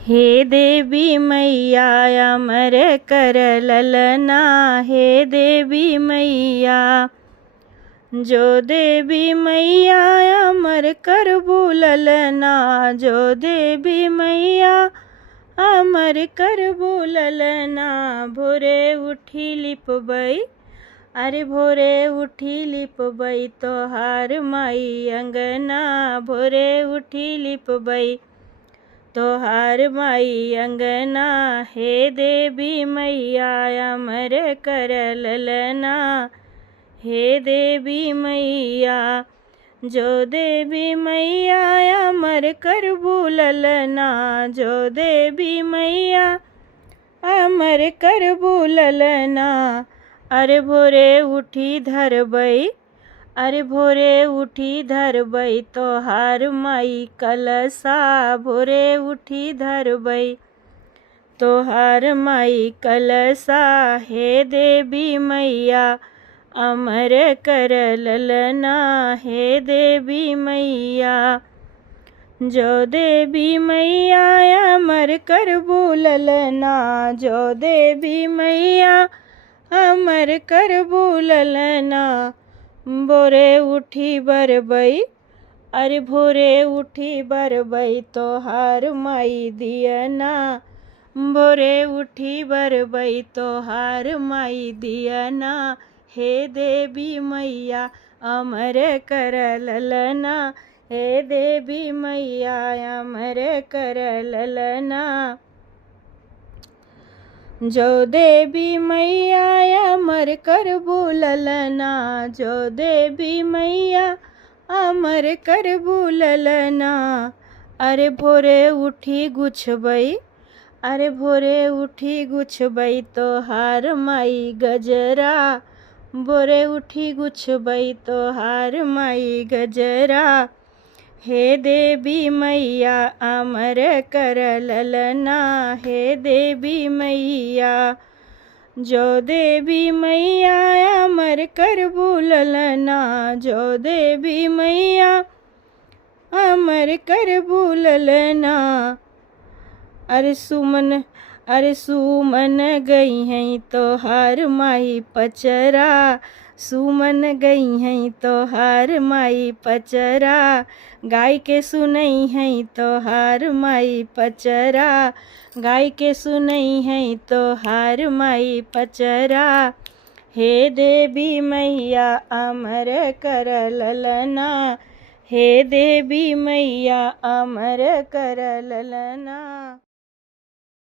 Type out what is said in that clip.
हे देवी मैया अमर कर ललना, हे देवी मैया। जो देवी मैया अमर कर ललना, जो देवी मैया अमर कर ललना। भोरे उठी लिपबई, अरे भोरे उठी लिपबई तोहार माई अंगना। भोरे उठी लिपबई तोहार माई अंगना। हे देवी मैया अमर कर ललना, हे देवी मैया। जो देवी मैया अमर कर ललना, जो देवी मैया अमर कर ललना। अरे भोरे उठी धरबई, अरे भोरे उठी धरबई तोहार माई कलसा। भोरे उठी धरबई तोहार माई कलसा। हे देवी मैया अमर कर ललना, हे देवी मैया। जो देवी मैया अमर कर ललना, जो देवी मैया अमर कर ललना। भोरे उठी बरबई, अरे भोरे उठी बरबई तोहार माई दियना। भोरे उठी बरबई तोहार माई दियना। हे देवी मैया अमर कर ललना, हे देवी मैया अमर कर ललना। जो देवी मैया अमर कर ललना, जो देवी मैया अमर कर ललना। अरे भोरे उठी गुछबई, अरे भोरे उठी गुछबई तोहार माई गजरा। भोरे उठी गुछबई तोहार माई गजरा। हे देवी मैया अमर कर ललना, हे देवी मैया। जो देवी मैया अमर कर ललना, जो देवी मैया अमर कर ललना। अरे सुमन, अरे सुमन गई हैं तोहार माई पचरा। सुमन गई हैं तोहार माई पचरा। गाय के सुनई हैं तोहार माई पचरा। गाय के सुनई हैं तोहार माई पचरा। हे देवी मैया अमर कर ललना, हे देवी मैया अमर कर ललना।